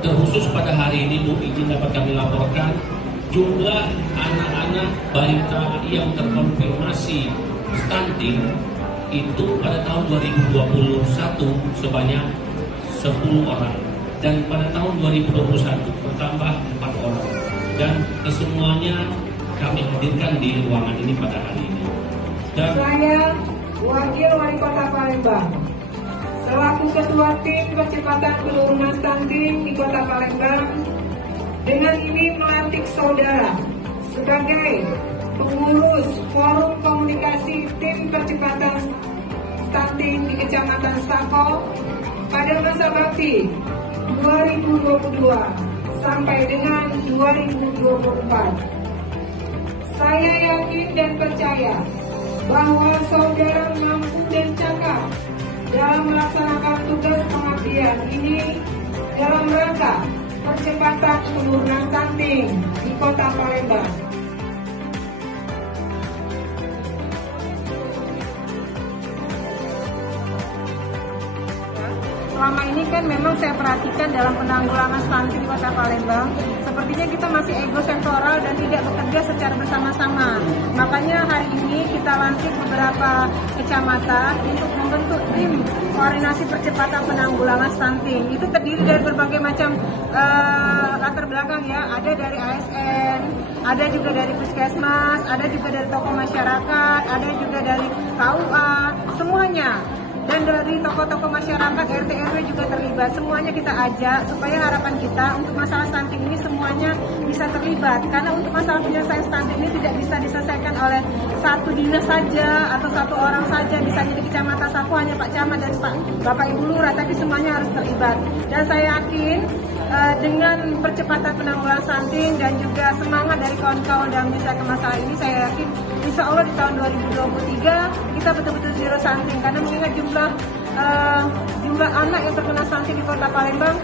terkhusus pada hari ini Bu, izin dapat kami laporkan jumlah anak-anak balita yang terkonfirmasi stunting itu pada tahun 2021 sebanyak 10 orang dan pada tahun 2021 bertambah 4 orang dan kesemuanya kami hadirkan di ruangan ini pada hari ini. Dan saya Wakil Wali Kota Palembang selaku Ketua Tim Percepatan Penurunan Stunting di Kota Palembang dengan ini melantik saudara sebagai pengurus Forum Komunikasi Tim Percepatan Stunting di Kecamatan Sako pada masa bakti 2022 sampai dengan 2024. Saya yakin dan percaya bahwa saudara mampu dan cakap dalam melaksanakan tugas pengabdian ini dalam rangka percepatan penurunan stunting di Kota Palembang. Selama ini kan memang saya perhatikan dalam penanggulangan stunting di Kota Palembang, sepertinya kita masih egosektoral dan tidak bekerja secara bersama-sama. Makanya hari ini kita lantik beberapa kecamatan untuk membentuk tim koordinasi percepatan penanggulangan stunting. Itu terdiri dari berbagai macam latar belakang ya, ada dari ASN, ada juga dari puskesmas, ada juga dari tokoh masyarakat, ada juga dari KUA, semuanya. Dan dari tokoh-tokoh masyarakat, RT RW juga terlibat. Semuanya kita ajak supaya harapan kita untuk masalah stunting ini semuanya bisa terlibat. Karena untuk masalah penyelesaian stunting ini tidak bisa diselesaikan oleh satu dinas saja atau satu orang saja. Misalnya di Kecamatan Saku hanya Pak Camat dan Bapak Ibu Lurah, tapi semuanya harus terlibat. Dan saya yakin dengan percepatan penanggulangan stunting dan juga semangat dari kawan-kawan dalam menyelesaikan masalah ini, saya yakin insya Allah di tahun 2023 kita betul-betul zero stunting. Karena mengingat jumlah anak yang terkena stunting di Kota Palembang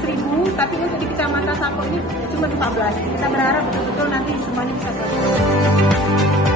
1000, tapi untuk di Kecamatan Sako ini cuma 14. Kita berharap betul-betul nanti semuanya bisa selesai.